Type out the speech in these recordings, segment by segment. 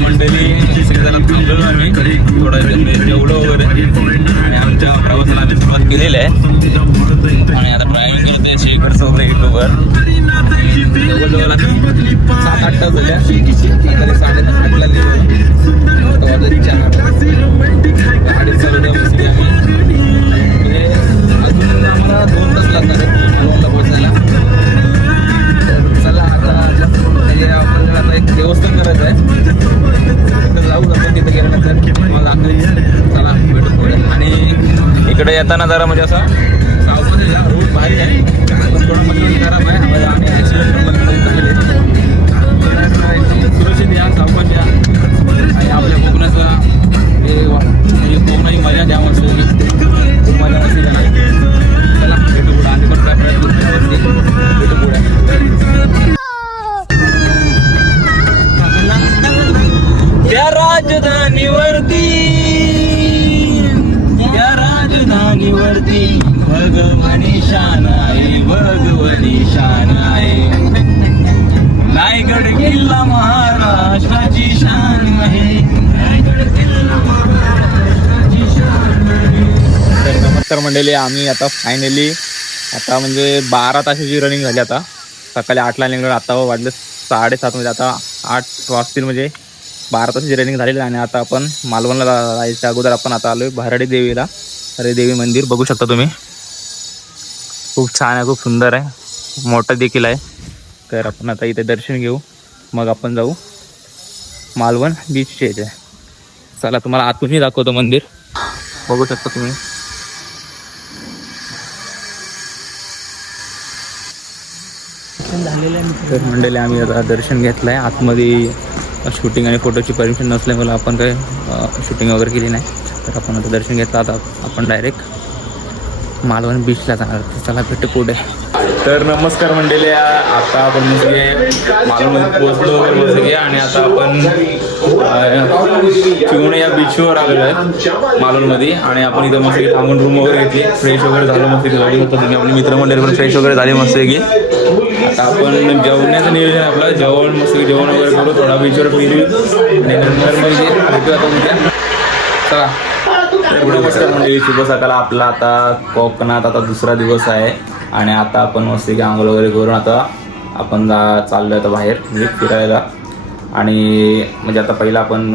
मंडळी जरा थांबलो आम्ही थोडं जेवलो वगैरे आणि आमच्या प्रवासाला आम्ही सुरुवात केलेली आहे आणि आता ड्रायव्हिंग करते शेखर वगैरे युट्यूबवर जवळजवळ 7-8 तास झाल्या तरी 7:30-8ला गाडी चालवल्या बसली आम्ही म्हणजे अजून आम्हाला 2 तास लागणार आहे लोणला पोहोचायला. चला आता आपण आता एक देवस्थान करायचं आहे तिथं जाऊ आपण तिथं गेल्यानंतर तुम्हाला चला भेटू पुढे. आणि इकडे येताना जरा म्हणजे असं सावकाश रोड भारी आहे पण थोडं मध्ये खराब आहे आम्ही सुरक्षित या सावकाश या आणि आपल्या कोकणाचा हे म्हणजे कोकणाची मजा द्या मस्त खूप मजा मस्ती झाली. चला भेटू पुढे आणि पण काय भेटू पुढे. त्या राजधानीवरती भगवानी शान आहे भगवानी शान आहे रायगड किल्ला महाराष्ट्राची शान आहे रायगड किल्ला महाराष्ट्राची शान आहे. तर नमस्कार मंडळी, आम्ही आता फायनली आता म्हणजे 12 तासाची रनिंग झाली. आता सकाळी 8ला निघालो, आता वाजले 7:30 म्हणजे आता 8 वाजतील म्हणजे 12 तासाची रनिंग झालेली आहे. आणि आता आपण मालवणला जायच्या अगोदर आपण आता आलोय भराडी देवीला. अरे देवी मंदिर बघू शकता तुम्ही, खूप छान आहे, खूप सुंदर आहे, मोठं देखील आहे. तर आपण आता इथे दर्शन घेऊ मग आपण जाऊ मालवण बीचच्या इथे. चला तुम्हाला आतूनही दाखवतो मंदिर, बघू शकता तुम्ही. तर मंडळी आम्ही आता दर्शन घेतलं आहे. आतमध्ये शूटिंग आणि फोटोची परमिशन नसल्यामुळे आपण काही शूटिंग वगैरे केली नाही. तर आपण आता दर्शन घेतलं, आता आपण डायरेक्ट मालवण बीचला जाणार. चला भेटू पुढे. तर नमस्कार मंडळी, आता आपण मालवणमध्ये पोहोचलो वगैरे आणि आता आपण चिवणे या बीचवर आलेलो आहे मालवणमध्ये. आणि आपण इथं मस्त थांबून रूम वगैरे घेतली, फ्रेश वगैरे झालो मस्त गाडी होतं. तुम्ही आपली मित्रमंडळी पण फ्रेश वगैरे झाली मस्त की. आता आपण जेवण्याचं नियोजन आपलं जेवण मस्त जेवण वगैरे करू, थोडा बीचवर फिरू आणि नंतर मग भेटू आता उद्या. चला नमस्कार मंडळी, शुभ सकाळ. आपला आता कोकणात आता दुसरा दिवस आहे आणि आता आपण मस्त की आंघोळ वगैरे करून आता आपण चाललो आता बाहेर म्हणजे फिरायला. आणि म्हणजे आता पहिला आपण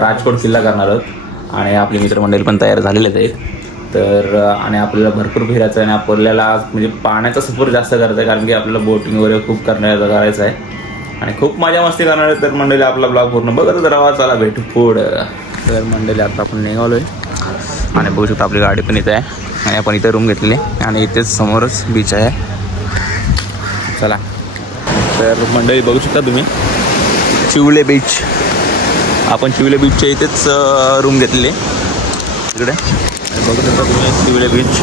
राजकोट किल्ला करणार आहोत आणि आपली मित्रमंडळी पण तयार झालेलेच आहेत. तर आणि आपल्याला भरपूर फिरायचं आहे आणि आपल्याला म्हणजे पाण्याचा सफर जास्त करायचा आहे कारण की आपल्याला बोटिंग वगैरे खूप करायचं आहे आणि खूप मजा मस्ती करणार आहे. तर मंडळी आपला ब्लॉग पूर्ण बघतच राहा. चला भेटू पुढं. तर मंडळी आता आपण निघालो आहे आणि बघू शकतो आपली गाडी पण इथे आहे आणि आपण इथे रूम घेतलेली आणि इथेच समोरच बीच आहे. चला तर मंडळी बघू शकता तुम्ही चिवले बीच. आपण चिवले बीचच्या इथेच रूम घेतलेली इकडे बघू शकता तुम्ही चिवले बीच.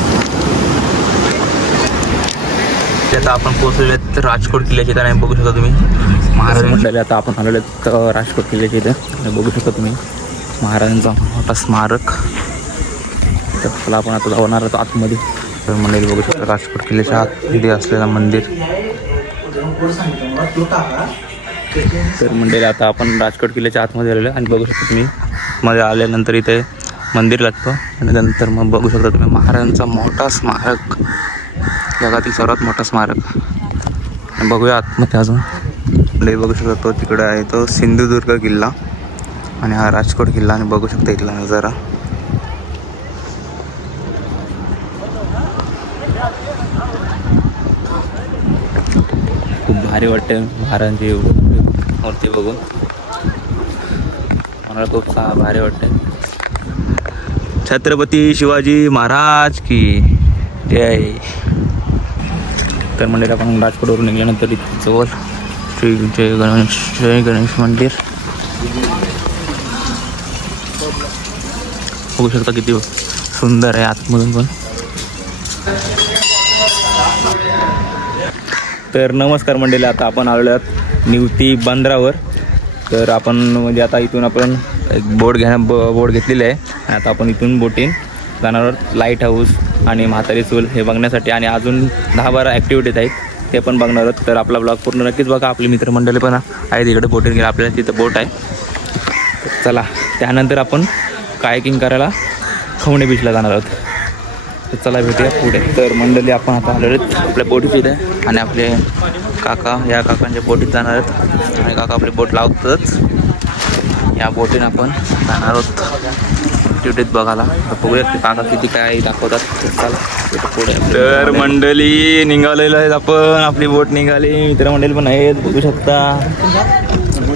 आता आपण पोहोचलेले आहेत राजकोट किल्ल्याच्या इथे आणि बघू शकता तुम्ही महाराज मंडळी. आता आपण आलेलो आहेत राजकोट किल्ल्याच्या इथे आणि बघू शकता तुम्ही महाराजांचा मोठा स्मारक. तर चला आपण आता जाणार आहोत आतमध्ये. तर मंडळी बघू शकता राजकोट किल्ल्याच्या आतमध्ये असलेला मंदिर. तर मंडळी आता आपण राजकोट किल्ल्याच्या आतमध्ये आलेलो आणि बघू शकता तुम्ही मध्ये आल्यानंतर इथे मंदिर लागतं आणि नंतर मग बघू शकता तुम्ही महाराजांचा मोठा स्मारक, जगातील सर्वात मोठा स्मारक. बघूया आतमध्ये अजून मंडळी बघू शकता तो तिकडे आहे तो सिंधुदुर्ग किल्ला आणि हा राजकोट किल्ला. आणि बघू शकता इथला नजारा खूप भारी वाटते. महाराजांची मूर्ती बघून मला खूप भारी वाटते. छत्रपती शिवाजी महाराज की जय. तर मंदिर आपण राजकोटवरून निघाल्यानंतर इथे जवळ जय गणेश मंदिर बघू शकता किती सुंदर आहे आतमधून पण. तर नमस्कार मंडळी, आता आपण आलेलो आहोत निवती बंदरावर. तर आपण म्हणजे आता इथून आपण एक बोट घेतलेली आहे आणि आता आपण इथून बोटीन जाणार आहोत लाईट हाऊस आणि म्हातारी चूल हे बघण्यासाठी आणि अजून 10-12 ॲक्टिव्हिटीज आहेत ते पण बघणार आहोत. तर आपला ब्लॉग पूर्ण नक्कीच बघा. आपली मित्रमंडळी पण आहेत इकडे बोटिंग गेला, आपल्याला तिथं बोट आहे. चला त्यानंतर आपण कायकिंग करायला खवणे बीचला जाणार आहोत. तर चला भेटूया पुढे. तर मंडळी आपण आता आलेलो आहेत आपल्या बोटीत इथे आणि आपले काका या काकांच्या बोटीत जाणार आहेत आणि काका आपली बोट लावतातच. या बोटीने आपण जाणार आहोत ड्युटीत बघायला. तर बघूया की काका किती काय दाखवतात. चला पुढे. तर मंडळी निघालेलो आहेत आपण, आपली बोट निघाली, मित्रमंडळी पण आहेत बघू शकता.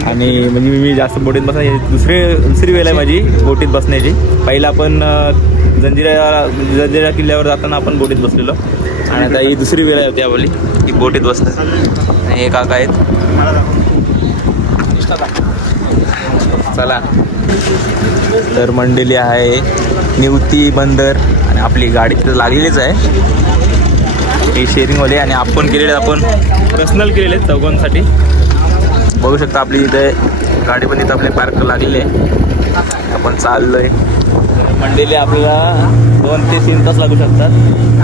आणि म्हणजे मी जास्त बोटीत दुसरी वेळ आहे माझी बोटीत बसण्याची. पहिला आपण जंजिरा किल्ल्यावर जाताना आपण बोटीत बसलेलो आणि आता ही दुसरी वेळ आहे होती आपली की बोटीत बसणं. आणि हे काका आहेत. चला तर मंडळी आहे निवती बंदर आणि आपली गाडी तिथं लागलेलीच आहे. हे शेअरिंगवाले आणि आपण केलेले आपण पर्सनल केलेले आहेत चौघांसाठी. बघू शकता आपली इथे गाडी पण इथं आपले पार्क लागलेली आहे. आपण चाललो आहे मंडळी. आपल्याला 2 ते 3 तास लागू शकतात.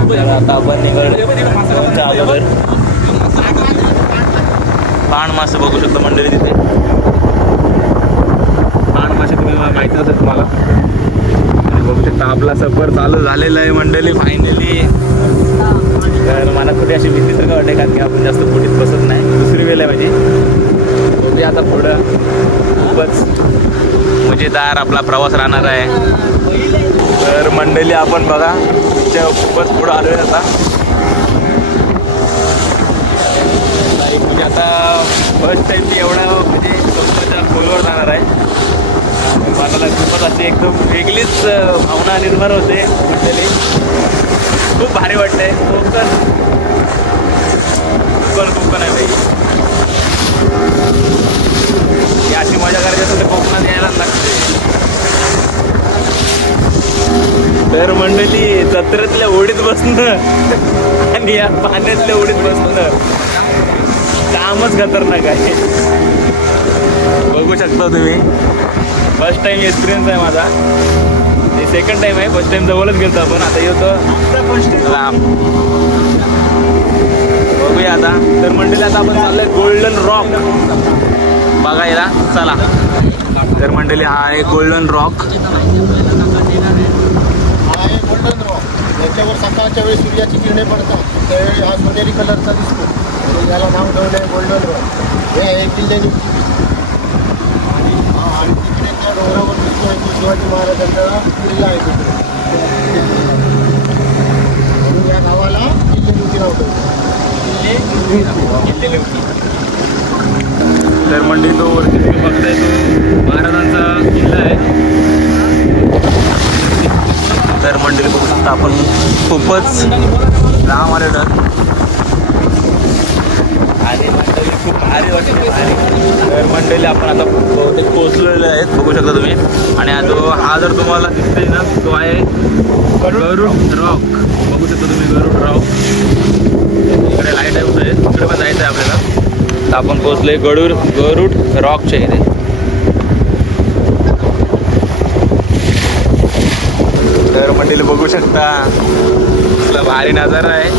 तर आता आपण निघालोच्या अगोदर पाण मासे बघू शकता मंडळी तिथे. पाण मासे तुम्ही माहिती असेल तुम्हाला. आणि बघू शकता आपला सफर चालू झालेला आहे मंडळी फायनली. तर मला थोडी अशी भीती तर वाटते कारण की आपण जास्त बोटीत बसत नाही. दुसरी वेळ आहे माझी. बघूया आता पुढं खूपच मजेदार आपला प्रवास राहणार आहे. तर मंडळी आपण बघा खूपच पुढं आलो आहे आता. म्हणजे आता फर्स्ट टाईम मी एवढा म्हणजे समुद्राच्या खोलवर जाणार आहे. मला खूपच अशी एकदम वेगळीच भावना निर्माण होते मंडळी. खूप भारी वाटतंय. कोकण आहे ही अशी मजा करायची असेल तर कोकणात यायलाच लागते. तर मंडळी जत्रेतल्या ओढीत बसणं आणि या पाण्यातल्या ओढीत बसणं कामच खतरनाक आहे. बघू शकता तुम्ही. फर्स्ट टाइम एक्सपिरियन्स आहे माझा. हे सेकंड टाइम आहे. फर्स्ट टाइम जवळच गेलो आपण. आता येतो बघूया आता. तर मंडळी आता आपण चाललोय गोल्डन रॉक बघायला. चला तर मंडळी हा आहे गोल्डन रॉक. याच्यावर सकाळच्या वेळी सूर्याची किरणे पडतात त्यावेळी हा सोनेरी कलरचा दिसतो. याला नाव ठेवलं आहे गोल्डन रॉक. हे आहे किल्ल्याने आणि तिकडे त्या डोंगरावर दिसतोय की शिवाजी महाराजांचा किल्ला आहे तिकडे. म्हणून या गावाला किल्ले नाव ठेवलं. तर मंडळी तो वरती तुम्ही बघताय तो महाराजांचा किल्ला आहे. तर मंडळी बघू शकता आपण खूपच लांब आलेलो आणि मंडळी खूप भारी वाटते भारी. तर मंडळी आपण आता बहुतेक पोचलेले आहेत बघू शकता तुम्ही. आणि हा जर तुम्हाला दिसतोय ना तो आहे गरुड रॉक. बघू शकता तुम्ही गरुड रॉक. इकडे लाईट आहे उठे इकडे पण जायचं आहे आपल्याला. तर आपण पोचलोय गरुड रॉकच्या इथे. तर मंडळी बघू शकता तुला भारी नजारा आहे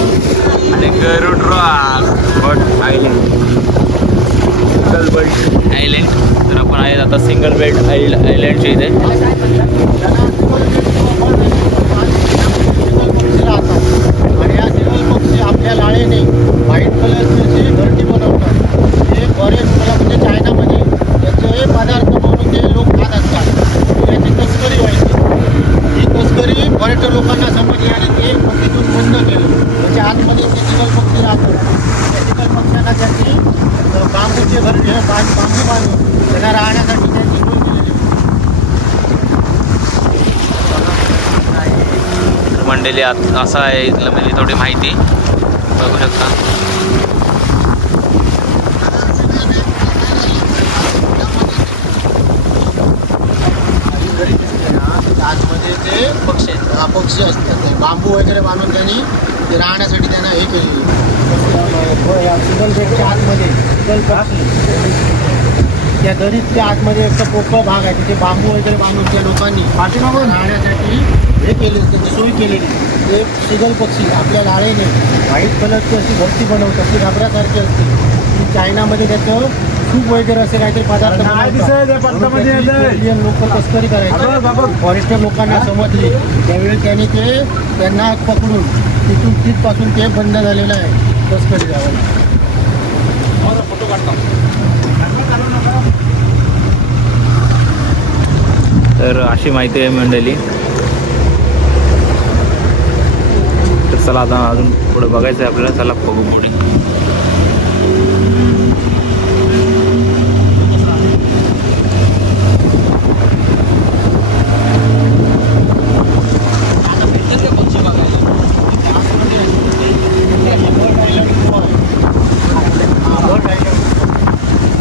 आणि Garud rock but island single belt island. तर आपण आहे आता सिंगल बेल्ट आयलंडच्या इथे. आणि या सिंगल पक्षी आपल्या लाळेने व्हाईट कलरचे घरटी बनवतात. ते बरेच मला म्हणजे चायनामध्ये याचे पदार्थ म्हणून ते लोक खात असतात. याची तस्करी व्हायची. ही तस्करी बरेच लोकांना समजली आणि ते पक्षीतून बंद केलं. म्हणजे आतमध्ये ते सिंगल पक्षी राहतात. त्या सिंगल पक्ष्यांना त्यांनी बांबूचे घरटे बांबू बांधून त्यांना राहण्यासाठी त्यांची सोय केलेली. मंडळी असं आहे इथलं म्हणजे थोडी माहिती बघू शकता. आतमध्ये ते पक्षी असतात. बांबू वगैरे बांधून त्यांनी ते राहण्यासाठी त्यांना हे केली. सिंगल बेडच्या आतमध्ये सिंगल पक्षी त्या दरीच्या आतमध्ये एक पोकळ भाग आहे तिथे बांबू वगैरे बांधून त्या लोकांनी पाठीमागून राहण्यासाठी हे केले त्याची सोय केलेली. ते सिगल पक्षी आपल्या लाळेने व्हाईट कलरची अशी भरती बनवतात ती घाबऱ्यासारखी असते. ती चायनामध्ये त्याचं सूप वगैरे असे काहीतरी पदार्थ लोक तस्करी करायचे. फॉरेस्टर लोकांना समजली त्यावेळी त्यांना पकडून तिथपासून ते बंद झालेलं आहे तस्करी करायला. फोटो काढतो. तर अशी माहिती आहे मंडळी. तर चला आता अजून पुढे बघायचं आहे आपल्याला. चला बघू पुढे.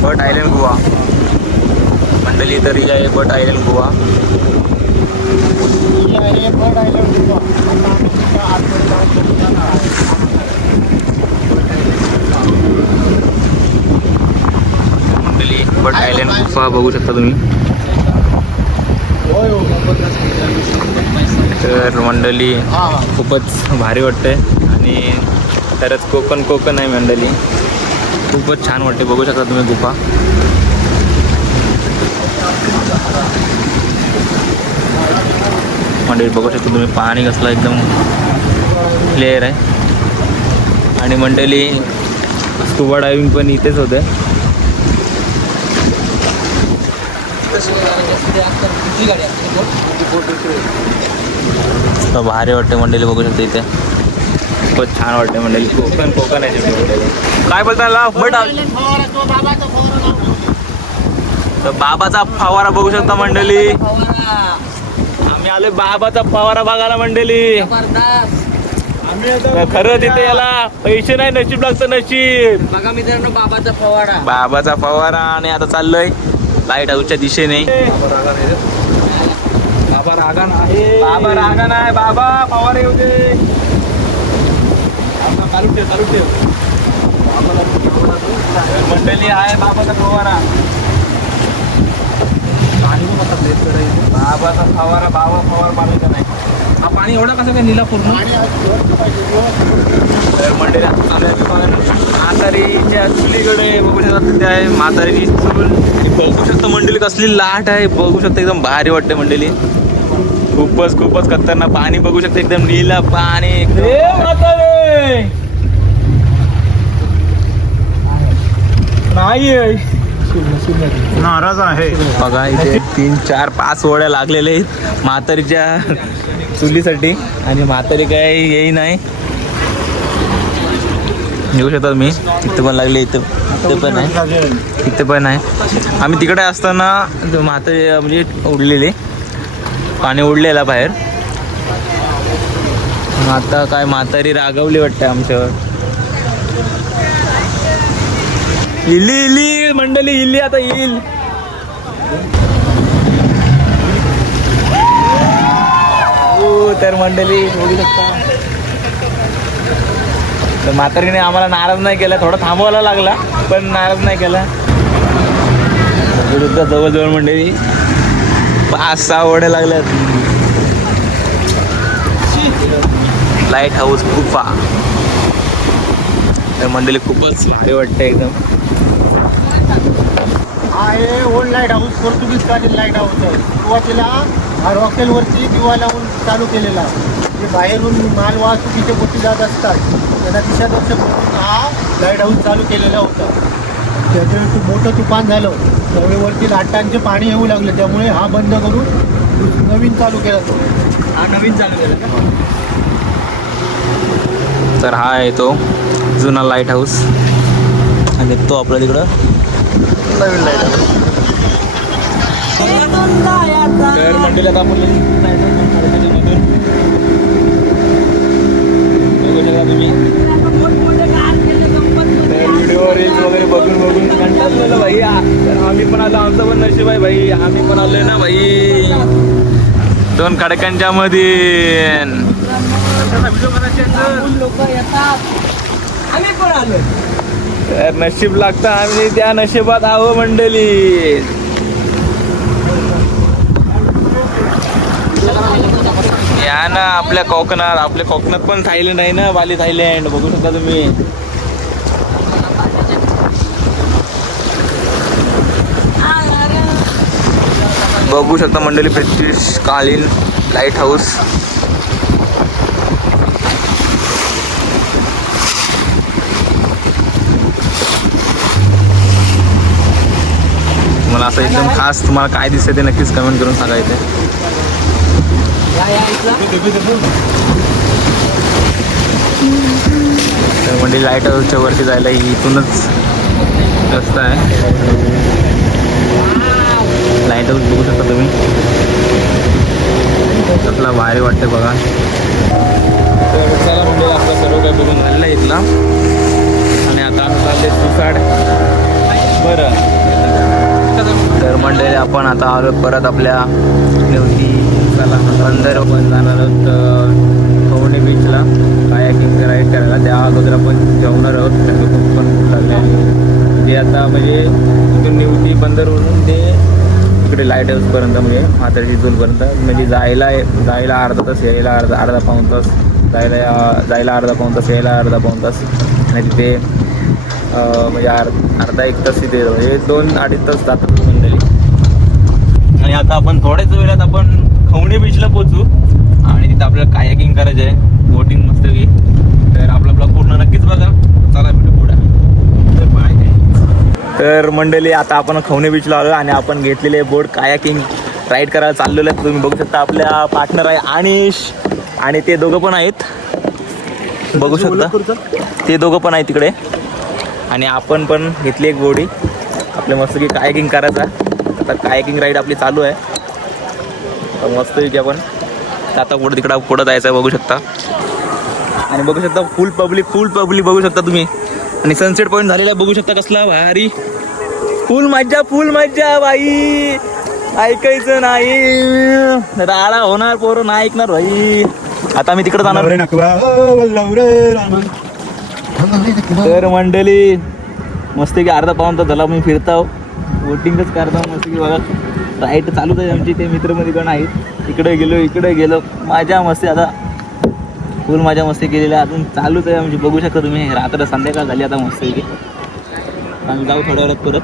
बट आयलंड गोवा मंडळी. तर ही आहे but island Goa. Bird island Goa. आता आम्ही तिथं आतमध्ये जाऊन मंडळी बट आयलंड गुफा बघू शकता तुम्ही. तर मंडळी खूपच भारी वाटते आणि खरंच कोकण आहे मंडळी. खूपच छान वाटते. बघू शकता तुम्ही गुफा. मंडळी बघू शकता तुम्ही पाणी कसलं एकदम क्लिअर आहे. आणि मंडळी स्कुबा डायव्हिंग पण इथेच होते. भारी वाटते मंडळी. बघू शकता इथे खूपच छान वाटते मंडळी. कोकण आहे मंडळी. काय बोलता बट तर बाबाचा फवारा बघू शकता मंडळी. आम्ही आलोय बाबाचा फवारा बघायला मंडळी. खरं तिथे याला पैसे नाही नशीब लागतं नशीब. बघा मित्रांनो बाबाचा फवारा. आणि आता चाललोय लाईट हाऊसच्या दिशेने. बाबा रागा नाही. बाबा फवारा येऊ दे. चालू ठेव मंडळी. आहे बाबाचा फवारा. बाबाचा फवारा. बाबा फवारा मारायचा नाही. हा पाणी एवढा कसं काय नीला पूर्ण. तर मंडळी म्हातारीच्या चुलीकडे बघू शकता. तिथे आहे म्हातारीची चूल. बघू शकता मंडळी कसली लाट आहे. बघू शकता एकदम भारी वाटते मंडळी. खूपच खतरनाक पाणी बघू शकता. एकदम नीला पाणी. नाही नाराज आहे. बघा इथे 3, 4, 5 ओढ्या लागलेल्या आहेत म्हातारीच्या चुलीसाठी. आणि म्हातारी काय येई नाही. येऊ शकता मी. इथं पण लागले. इथं पण आहे. इथे पण आहे. आम्ही तिकडे असताना म्हातारी म्हणजे उडलेली पाणी उडलेला बाहेर. आता काय म्हातारी रागवली वाटते आमच्यावर. इल्ली मंडळी. इल्ली आता येईल. तर मंडळी बघू शकता. तर म्हातारीने आम्हाला नाराज नाही केला. थोडा थांबवायला लागला पण नाराज नाही केला. जवळजवळ मंडळी 5-6 ओढ्या लागल्यात. लाईट हाऊस गुफा. तर मंडळी खूपच भारी वाटतं एकदम. हा आहे ओल्ड लाईट हाऊस. पोर्तुगीज कालीन लाईट हाऊस आहे. सुरुवातीला हा रॉकेलवरची दिवा लावून चालू केलेला. जे बाहेरून माल वाहतुकीचे गोष्टी जात असतात त्यांना दिशा दर्शक हा लाईट हाऊस चालू केलेला होता. त्याच्यावेळी मोठं तुफान झालं त्यावेळी वरती लाटांचे पाणी येऊ लागले. त्यामुळे हा बंद करून नवीन चालू केला. तो हा नवीन चालू केला का? तर हा आहे तो जुना लाईट हाऊस. आणि तो आपला तिकडं नवीन लाईट हाऊस. तर मंडळी आता आपण तुम्ही व्हिडिओ रील्स वगैरे बघून कंटाळलेलं भाई. तर आम्ही पण आलो. आमचं पण नशीब आहे भाई. आम्ही पण आलोय ना भाई 2 खडकांच्या मध्ये. लोक येतात. आम्ही पण आलो. तर नशीब लागतं आम्ही त्या नशिबात आहो मंडळी. या ना आपल्या कोकणात पण थायलंड आहे ना, बाली थायलंड बघू शकता तुम्ही. बघू शकता मंडळी ब्रिटिशकालीन लाईट हाऊस. मला असं एकदम खास तुम्हाला काय दिसतंय ते नक्कीच कमेंट करून सांगायचं. तर म्हणजे लाईट हाऊसच्या वरती जायला इथूनच रस्ता आहे. लाईट हाऊस बघू शकता तुम्ही, कसला भारी वाटते बघा. तर चला म्हणजे आपलं सर्व काही बघून झालेलं आहे इथला. आणि आता आम्ही चालले सुसाड. बरं तर मंडळी आपण आता आलो परत आपल्या नेवतीला बंदर पण जाणार आहोत खवणे बीचला कायाकिंग राईड करायला. त्या अगोदर आपण जेवणार आहोत. त्याचं खूप पण खूप लागले आहे जे आता म्हणजे इथून नेवती बंदरवरून ते इकडे लाईट हाऊसपर्यंत म्हणजे म्हातारी झोलपर्यंत म्हणजे जायला अर्धा तास, यायला अर्धा पाऊण तास. जायला अर्धा पाऊण तास, यायला अर्धा पाऊण तास. आणि तिथे म्हणजे अर्धा एक तास तिथे म्हणजे 2-2.5 तास जातात मंडळी. आणि आता आपण थोड्याच वेळात आपण खवणे बीचला पोहोचू आणि तिथं आपल्याला कायाकिंग करायचं आहे, बोटिंग मस्तपैकी. तर आपला ब्लॉग पूर्ण नक्कीच बघा. चला भेटू पुढे. तर बाय. तर मंडळी आता आपण खवणे बीचला आलो आणि आपण घेतलेले बोट कायाकिंग राईड करायला चाललेलो आहे. तुम्ही बघू शकता आपल्या पार्टनर आहे अनिश आणि ते दोघं पण आहेत, बघू शकता ते दोघं पण आहेत तिकडे. आणि आपण पण घेतली एक गोडी आपल्या मस्तपैकी कायाकिंग करायचा. आता कायाकिंग राईड आपली चालू आहे तर मस्तपैकी आपण आता पुढं जायचं आहे बघू शकता. आणि बघू शकता फुल पब्लिक बघू शकता तुम्ही. आणि सनसेट पॉईंट झालेला बघू शकता कसला भारी. फुल मज्जा बाई. ऐकायचं नाही राडा होणार, पोरं नाही ऐकणार भाई. आता मी तिकडे जाणार. तर मंडळी मस्त की अर्धा पाऊण तास झाला मी फिरताव, बोटिंगच करताव मस्त की बघा. राईड चालूच आहे आमची. ते मित्रमध्ये पण आहेत, इकडे गेलो माझ्या मस्ती. आता फुल माझ्या मस्ती केलेल्या अजून चालूच आहे आमची. बघू शकता तुम्ही रात्र संध्याकाळ झाली आता मस्त की. आम्ही जाऊ थोड्या वेळात परत.